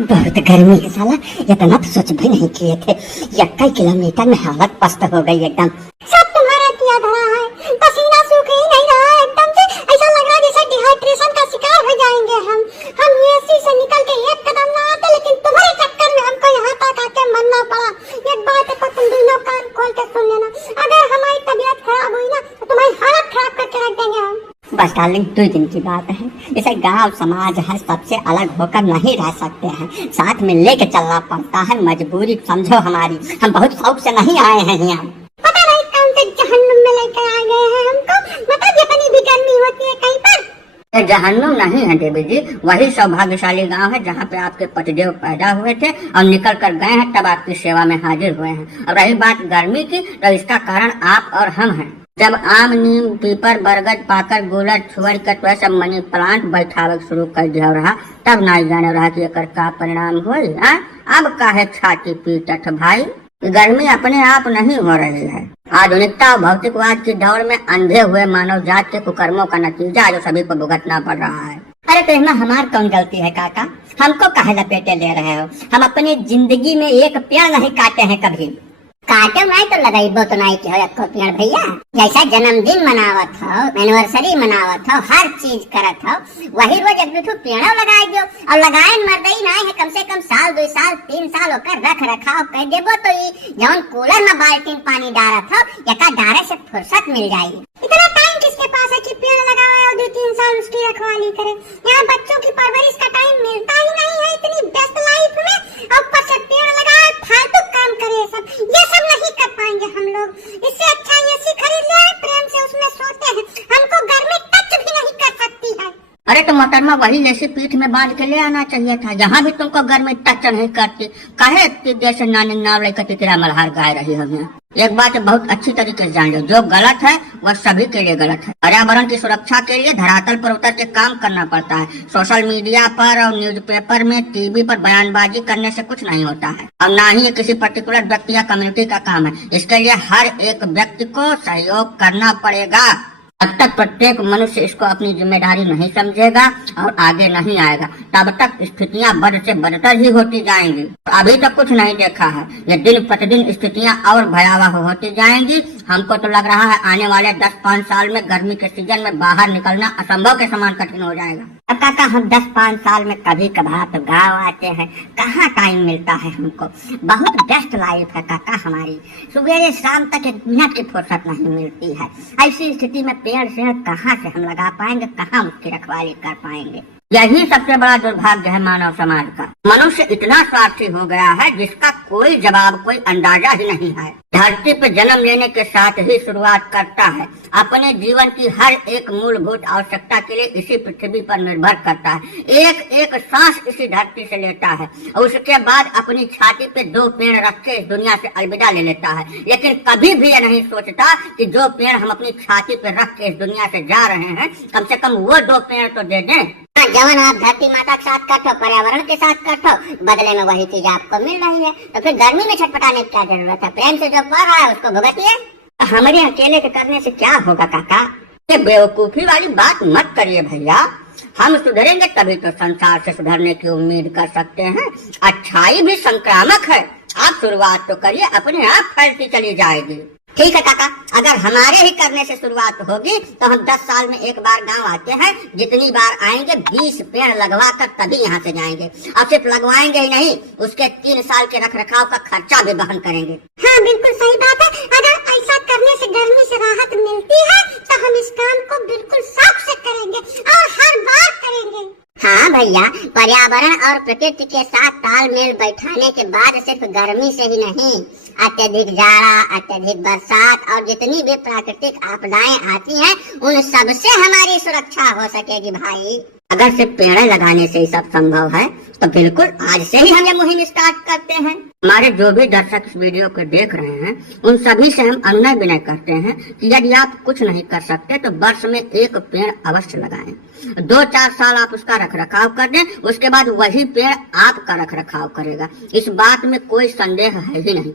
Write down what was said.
बहुत गर्मी है साला, इतना तो सोच भी नहीं किए थे। 21 किलोमीटर में हालत पस्त हो गई एकदम। सब तुम्हारा किया धरा है, पसीना सूख ही नहीं रहा है एकदम से। ऐसा लग रहा है जैसे डिहाइड्रेशन का शिकार हो जाएंगे हम एसी से निकल के एक कदम ना आते, लेकिन तुम्हारे चक्कर में हमको यहाँ तक आके मरना पड़ा। एक बात है तो तुम दोनों कान खोल के सुन लेना, अगर हमारी तबीयत खराब हुई ना तो तुम्हारी हालत खराब करके रख देंगे हम। बस डार्लिंग 2 दिन की बात है। जैसे गांव समाज है, सबसे अलग होकर नहीं रह सकते हैं, साथ में लेके चलना पड़ता है। मजबूरी समझो हमारी, हम बहुत शौक से नहीं आए हैं यहाँ। पता नहीं कौन से जहन्नुम में लेकर आ गए हैं हमको। मतलब जितनी भी गर्मी होती है कहीं पर, ये जहन्नुम नहीं है देवी जी, वही सौभाग्यशाली गांव है जहाँ पे आपके पतिदेव पैदा हुए थे और निकल कर गए हैं, तब आपकी सेवा में हाजिर हुए हैं। और रही बात गर्मी की, तो इसका कारण आप और हम हैं। जब आम, नीम, पीपर, बरगद, पाकर, गुलर, छुअर के सब मनी प्लांट बैठावे शुरू कर दिया रहा, तब ना जाने रहा कि एकर का परिणाम हुई। अब काहे छाती पीटत भाई। गर्मी अपने आप नहीं हो रही है, आधुनिकता और भौतिकवाद की दौड़ में अंधे हुए मानव जात के कुकर्मों का नतीजा जो सभी को भुगतना पड़ रहा है। अरे तो इसमें हमारी कौन गलती है काका? हमको काहे लपेटे ले रहे हो? हम अपनी जिंदगी में एक पेड़ नहीं काटे हैं कभी। काटे नहीं तो लगाइबो तो नहीं के हो पेड़ भैया। जैसा जन्मदिन मनावत हो, एनिवर्सरी मनावत हो, हर चीज करत हो, वही रोज एक दो पेड़ लगाए दो। और लगाए मर्दई नहीं है, कम से कम साल 2 साल 3 साल होकर रख रखाव कर देबो तो जौन कूलर में बाल्टी पानी डालत हो, एका डारे से फुर्सत मिल जाएगी। इतना टाइम किसके पास है कि पेड़ लगावे और 2-3 साल उसकी रखवाली करे? यहाँ बच्चों की परवरिश का टाइम मिलता ही नहीं है इतनी व्यस्त लाइफ में। और ऊपर से पेड़ लगाए, फालतू काम करे, ये सब नहीं कर पाएंगे हम लोग। इससे अच्छा एसी खरीद ले, प्रेम से उसमें सोते हैं, हमको गर्मी टच भी नहीं कर सकती है। अरे तो मोहतरमा वही जैसे पीठ में बांध के ले आना चाहिए था, जहाँ भी तुमको गर्मी टच नहीं करती। काहे जैसे नानी नाव लेकर तेरा मल्हार गाय रही हमें। एक बात बहुत अच्छी तरीके से जान लो, जो गलत है वह सभी के लिए गलत है। पर्यावरण की सुरक्षा के लिए धरातल पर उतर के काम करना पड़ता है। सोशल मीडिया पर और न्यूज़पेपर में, टीवी पर बयानबाजी करने से कुछ नहीं होता है, और न ही ये किसी पर्टिकुलर व्यक्ति या कम्युनिटी का काम है। इसके लिए हर एक व्यक्ति को सहयोग करना पड़ेगा। जब तक प्रत्येक मनुष्य इसको अपनी जिम्मेदारी नहीं समझेगा और आगे नहीं आएगा, तब तक स्थितियां बद से बदतर ही होती जाएंगी। अभी तक कुछ नहीं देखा है, ये दिन प्रतिदिन स्थितियां और भयावह होती जाएंगी। हमको तो लग रहा है आने वाले 10-5 साल में गर्मी के सीजन में बाहर निकलना असंभव के समान कठिन हो जाएगा। अब काका हम 10-5 साल में कभी कभार तो गाँव आते हैं, कहाँ टाइम मिलता है हमको। बहुत व्यस्त लाइफ है काका हमारी, सुबह शाम तक 1 मिनट की फुर्सत नहीं मिलती है। ऐसी स्थिति में पेड़ से कहाँ से हम लगा पाएंगे, कहाँ उसकी रखवाली कर पाएंगे? यही सबसे बड़ा दुर्भाग्य है मानव समाज का। मनुष्य इतना स्वार्थी हो गया है जिसका कोई जवाब, कोई अंदाजा ही नहीं है। धरती पर जन्म लेने के साथ ही शुरुआत करता है, अपने जीवन की हर एक मूलभूत आवश्यकता के लिए इसी पृथ्वी पर निर्भर करता है। एक एक सांस इसी धरती से लेता है और उसके बाद अपनी छाती पे 2 पेड़ रख के इस दुनिया से अलविदा ले लेता है। लेकिन कभी भी यह नहीं सोचता कि जो पेड़ हम अपनी छाती पे रख के इस दुनिया से जा रहे हैं, कम से कम वो 2 पेड़ तो दे दें। जवन आप धरती माता के साथ करते हो, पर्यावरण के साथ करते हो, बदले में वही चीज आपको मिल रही है, तो फिर गर्मी में छटपटाने की क्या जरूरत है? प्रेम से जो कर रहा है उसको भुगतिए। हमारे अकेले के करने से क्या होगा काका? ये बेवकूफी वाली बात मत करिए भैया। हम सुधरेंगे तभी तो संसार से सुधरने की उम्मीद कर सकते हैं। अच्छाई भी संक्रामक है, आप शुरुआत तो करिए, अपने आप फैलती चली जाएगी। ठीक है काका, अगर हमारे ही करने से शुरुआत होगी तो हम 10 साल में एक बार गांव आते हैं। जितनी बार आएंगे 20 पेड़ लगवा कर तभी यहाँ से जाएंगे। और सिर्फ लगवाएंगे ही नहीं, उसके 3 साल के रखरखाव का खर्चा भी वहन करेंगे। हाँ बिल्कुल सही बात है। अगर ऐसा करने से गर्मी से राहत मिलती है तो हम इस काम को बिल्कुल शौक से करेंगे और हर बार करेंगे। हाँ भैया, पर्यावरण और प्रकृति के साथ तालमेल बैठाने के बाद सिर्फ गर्मी से ही नहीं, अत्यधिक जाड़ा, अत्यधिक बरसात और जितनी भी प्राकृतिक आपदाएं आती हैं, उन सब से हमारी सुरक्षा हो सकेगी भाई। अगर सिर्फ पेड़ लगाने से ही सब संभव है तो बिल्कुल आज से ही हम ये मुहिम स्टार्ट करते हैं। हमारे जो भी दर्शक इस वीडियो को देख रहे हैं, उन सभी से हम अनुनय विनय करते हैं कि यदि आप कुछ नहीं कर सकते तो वर्ष में 1 पेड़ अवश्य लगाएं। 2-4 साल आप उसका रखरखाव कर दें, उसके बाद वही पेड़ आपका रखरखाव करेगा। इस बात में कोई संदेह है ही नहीं।